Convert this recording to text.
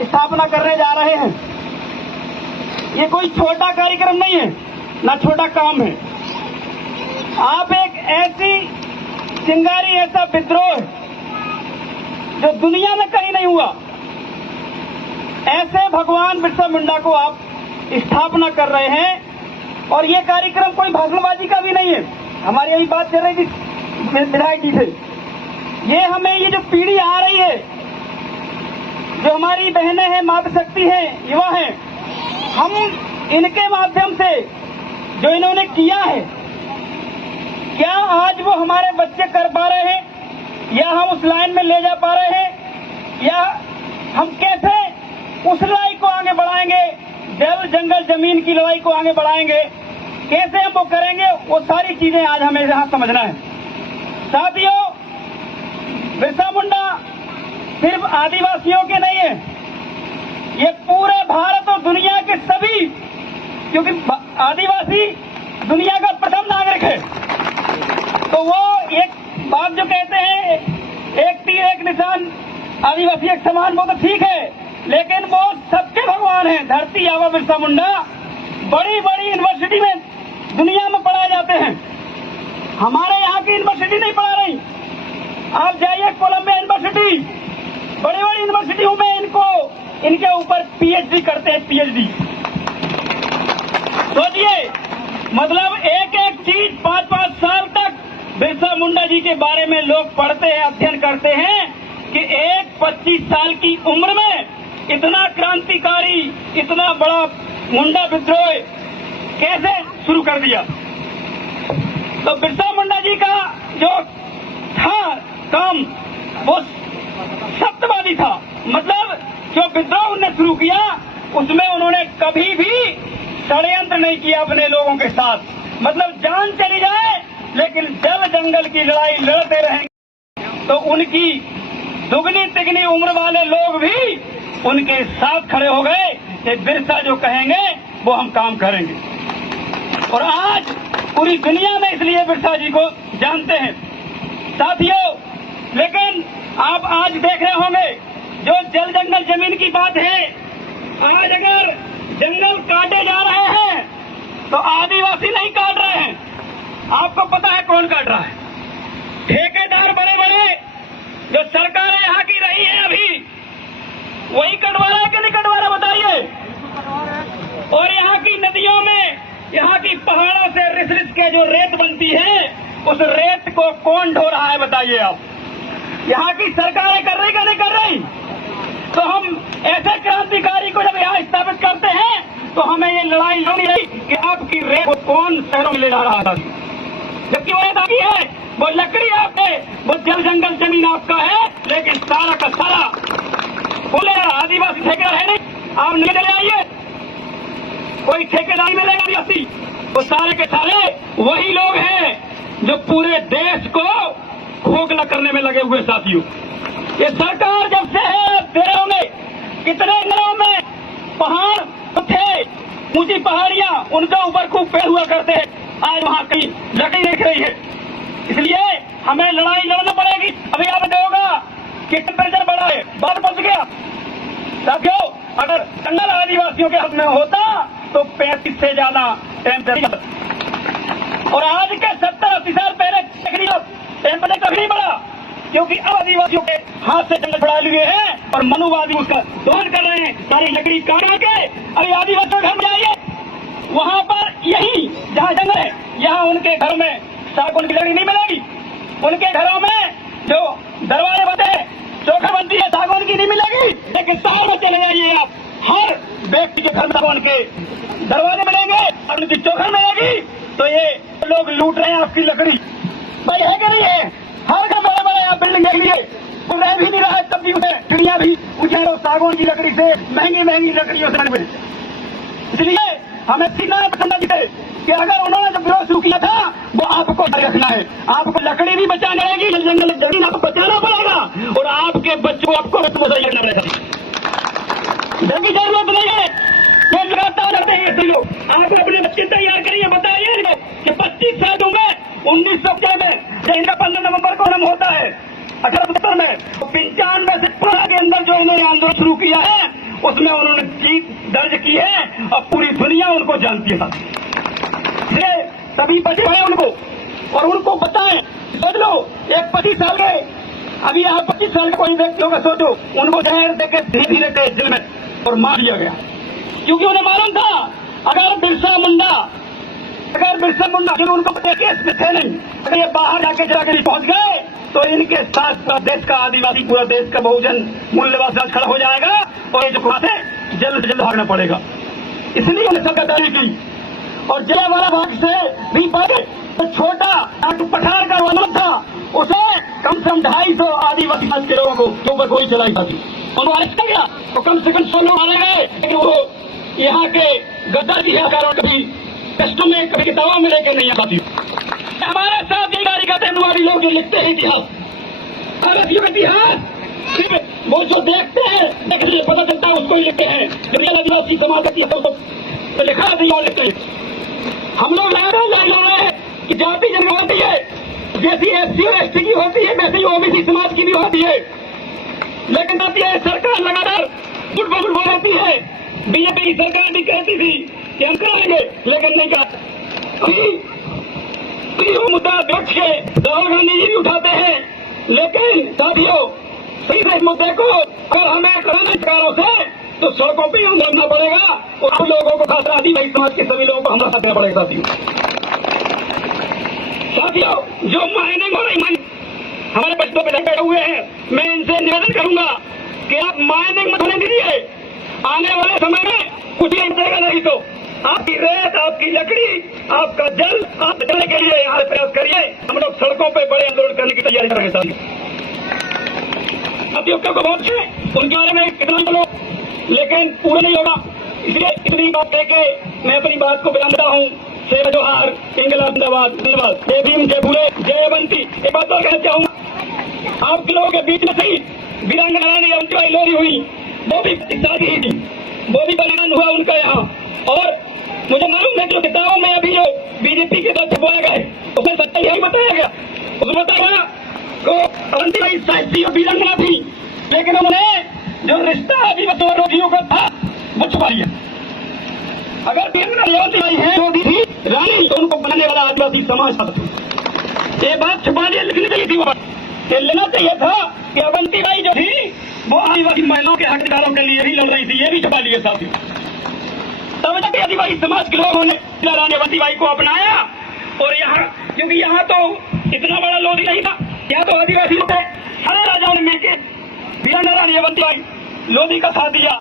स्थापना करने जा रहे हैं। ये कोई छोटा कार्यक्रम नहीं है, ना छोटा काम है। आप एक ऐसी चिंगारी, ऐसा विद्रोह जो दुनिया में कहीं नहीं हुआ, ऐसे भगवान बिरसा मुंडा को आप स्थापना कर रहे हैं। और ये कार्यक्रम कोई भाषणबाजी का भी नहीं है। हमारी अभी बात कर रही थी विधायक जी से, ये जो पीढ़ी आ रही है, जो हमारी बहनें हैं, मातृशक्ति हैं, युवा हैं, हम इनके माध्यम से जो इन्होंने किया है, क्या आज वो हमारे बच्चे कर पा रहे हैं, या हम उस लाइन में ले जा पा रहे हैं, या हम कैसे उस लड़ाई को आगे बढ़ाएंगे, जल जंगल जमीन की लड़ाई को आगे बढ़ाएंगे, कैसे हम वो करेंगे, वो सारी चीजें आज हमें यहां समझना है। साथियों, बिरसा मुंडा सिर्फ आदिवासियों के नहीं है, ये पूरे भारत और दुनिया के सभी, क्योंकि आदिवासी दुनिया का प्रथम नागरिक है। तो वो एक बात जो कहते हैं, एक तीर एक निशान, आदिवासी एक समान, वो तो ठीक है, लेकिन वो सबके भगवान हैं। धरती आबा बिरसा मुंडा बड़ी बड़ी यूनिवर्सिटी में दुनिया में पढ़ाए जाते हैं। हमारे यहाँ की यूनिवर्सिटी नहीं पढ़ा रही। आप जाइए कोलंबिया यूनिवर्सिटी, बड़ी बड़ी यूनिवर्सिटियों में इनके ऊपर पीएचडी करते हैं, पीएचडी। सोचिए, मतलब एक एक चीज 5-5 साल तक बिरसा मुंडा जी के बारे में लोग पढ़ते हैं, अध्ययन करते हैं कि एक 25 साल की उम्र में इतना क्रांतिकारी, इतना बड़ा मुंडा विद्रोह कैसे शुरू कर दिया। तो बिरसा मुंडा जी का जो था काम, वो सत्यवादी था। मतलब जो विद्रोह उन्होंने शुरू किया, उसमें उन्होंने कभी भी षड्यंत्र नहीं किया अपने लोगों के साथ। मतलब जान चली जाए लेकिन जल जंगल की लड़ाई लड़ते रहेंगे। तो उनकी दुगनी तिगनी उम्र वाले लोग भी उनके साथ खड़े हो गए कि बिरसा जो कहेंगे वो हम काम करेंगे। और आज पूरी दुनिया में इसलिए बिरसा जी को जानते हैं। साथियों, लेकिन आप आज देख रहे होंगे, जो जल जंगल जमीन की बात है, आज अगर जंगल काटे जा रहे हैं तो आदिवासी नहीं काट रहे हैं। आपको पता है कौन काट रहा है? ठेकेदार बड़े बड़े, जो सरकारें यहाँ की रही है अभी, वही कटवा रहा है कि नहीं कटवा रहा, बताइए। और यहाँ की नदियों में, यहाँ की पहाड़ों से रिस रिस के जो रेत बनती है, उस रेत को कौन ढो रहा है, बताइए आप। यहाँ की सरकारें कर रही कि नहीं कर रही? तो हम ऐसे क्रांतिकारी को जब यहाँ स्थापित करते हैं तो हमें ये लड़ाई लड़नी है कि आपकी रेत को कौन शहरों में ले जा रहा था। जबकि वो बाकी है, वो लकड़ी आपके, वो जल जंगल जमीन आपका है, लेकिन सारा का सारा बोले आदिवासी ठेकेदार है नहीं। आप नहीं चले आइए, कोई ठेकेदारी में लेगा आदिवासी, वो सारे के सारे वही लोग हैं जो पूरे देश को खोखला करने में लगे हुए। साथियों, ये सरकार जब से है, दे होंगे कितने दिनों में पहाड़ थे, ऊंची पहाड़ियां, उनके ऊपर खूब पेड़ हुआ करते हैं, आज वहां कहीं लकड़ी देख रही है। इसलिए हमें लड़ाई लड़ना पड़ेगी। अभी आप देखोगा कि टेम्परेचर बढ़ा है, बात पहुंच गया। साथियों, अगर जंगल आदिवासियों के हक में होता तो 35 से ज्यादा टेम्परेचर, और आज के 70-80 साल पहले टेम्परेचर कभी नहीं बढ़ा, क्योंकि अब आदिवासियों के हाथ से जंगल बढ़ा लिए हैं और मनुवादी उसका दोहन कर रहे हैं, सारी लकड़ी काट के। अभी आदिवासियों के घर में जाइए, वहां पर यही जहाँ जंगल है, यहाँ उनके घर में सागौन की लकड़ी नहीं मिलेगी। उनके घरों में जो दरवाजे बनते हैं, चौखा बनती है, सागौन की नहीं मिलेगी। लेकिन शहर में चले जाइए आप, हर व्यक्ति के घर में सागौन के दरवाजे मिलेंगे और उनकी चौखा मिलेगी। तो ये लोग लूट रहे हैं आपकी लकड़ी, भाई है कि नहीं है? हर घर बड़े बड़े आप बिल्डिंग देख लिए, तो रह भी नहीं रहा है, तब भी उसे चिड़िया भी उछालो सागौन की लकड़ी से, महंगी महंगी लकड़ियों से बने। इसलिए हमें सीखना है पसंद कि अगर उन्होंने जब विरोध शुरू किया था, वो आपको रखना है, आपको लकड़ी भी बचानी रहेगी, जंगल जमीन आपको बचाना पड़ेगा, और आपके बच्चों को आपको रखना पड़ेगा। जब जरूरत नहीं है तो लगातार रहते हैं ऐसे लोग। आप अपने बच्चे तैयार करिए, बताइए इनको कि 25 साल होंगे 1990 में, जब इनका 15 नवंबर को होता है 1870 में, 95 से 15 के अंदर जो इन्होंने आंदोलन शुरू किया है, उसमें उन्होंने जीत दर्ज की है और पूरी दुनिया उनको जानती है। इसलिए सभी बचे हैं उनको, और उनको बताएं। सोच लो, एक 25 साल के, अभी आप 25 साल का कोई व्यक्ति होगा, सोचो, उनको जहर देकर धीरे धीरे गए जेल में और मार दिया गया, क्योंकि उन्हें मालूम था अगर बिरसा मुंडा जो उनको केस में थे नहीं, अगर ये बाहर जाके जाकर नहीं पहुंच गए तो इनके साथ देश का आदिवासी, पूरा देश का बहुजन मूल्यवान राज खड़ा हो जाएगा और ये जो खुला से जल्द से जल्द भागना पड़ेगा। इसलिए उन्हें सबका तैयारी की और जलियांवाला बाग से भी भागे। तो छोटा पठार का वाला था, उसे कम से कम 250 आदिवासी समाज के लोगों के ऊपर गोली चलाई जाती, उनको अरेस्ट किया गया तो कम से कम 100 लोग मारे गए। लेकिन वो यहाँ के गद्दार की है, कभी टेस्टों में, कभी किताबों में लेकर नहीं आती। हमारे साथ ये करते हैं लोग लिखते हैं इतिहास, इतिहास वो जो देखते हैं, देखिए पता चलता है उसको ही लिखते हैं। आदिवासी समाज का लिखा नहीं और लिखते हैं। हम लोग लड़ रहे हैं कि जाति जनगणति है, जैसी SC और ST की होती है वैसे ही OBC समाज की भी होती है, लेकिन सरकार लगातार झूठ बोलती है। बीजेपी की सरकार भी कहती थी कि हम कराएंगे, लेकिन नहीं करा। वो मुद्दा बैठ के राहुल गांधी जी भी उठाते हैं, लेकिन साथियों इस मुद्दे को अगर हमें कराना सरकारों से तो सड़कों पर हम लड़ना पड़ेगा और हम लोगों को, खासकर आदिवासी समाज के सभी लोगों को हमला करना पड़ेगा। साथियों जो माइनिंग हो रही, हमारे बच्चों पे बैठे हुए हैं, मैं इनसे निवेदन करूंगा कि आप माइनिंग मत होने दीजिए। आने वाले समय में कुछ नहीं देगा, नहीं तो आपकी रेत, आपकी लकड़ी, आपका जल, आप बचाने के लिए यहाँ प्रयास करिए। हम लोग सड़कों पे बड़े आंदोलन करने की तैयारी करेंगे। साथियों को बहुत है उनके बारे में कितना बोलो, लेकिन पूरा नहीं होगा। इसलिए इतनी बात कह के मैं अपनी बात को विराम देता हूँ। जय जोहार, इंकलाब जिंदाबाद, धन्यवाद। जय भीम, जय भूले, जय अवंती। एक बात और कहना चाहूंगा, आप लोगों के बीच में सही वीरांगना रानी अवंतीबाई लोरी हुई, वो भी शादी ही थी, वो भी बलिदान हुआ उनका यहाँ। और मुझे मालूम है कि किताबों में अभी जो बीजेपी के तरफ छुपाया गया उसमें सच्चाई यही बताया गया। उसमें बताया तो अवंतीबाई साहित्य और वीरांगना थी, लेकिन उन्होंने जो रिश्ता आदिवासी रोगियों का था वो छुपा लिया। अगर वीरांगना अवंतीबाई है जो थी रानी, तो उनको बनाने वाला आदिवासी समाज था। ये बात छुपा लिया, लिखनी चाहिए थी, वो लेना चाहिए था कि अवंतीबाई जो थी वो आदिवासी महिलाओं के हकदारों के लिए भी लड़ रही थी, ये भी छुपा लिए साथी। तब जाके आदिवासी समाज के लोगों ने रानी अवंतीबाई को अपनाया। और यहाँ, क्योंकि यहाँ तो इतना बड़ा लोधी नहीं था, यहाँ तो आदिवासी लोग थे, सारे राजाओं ने मिलकर वीरांगना रानी अवंतीबाई लोधी का साथ दिया।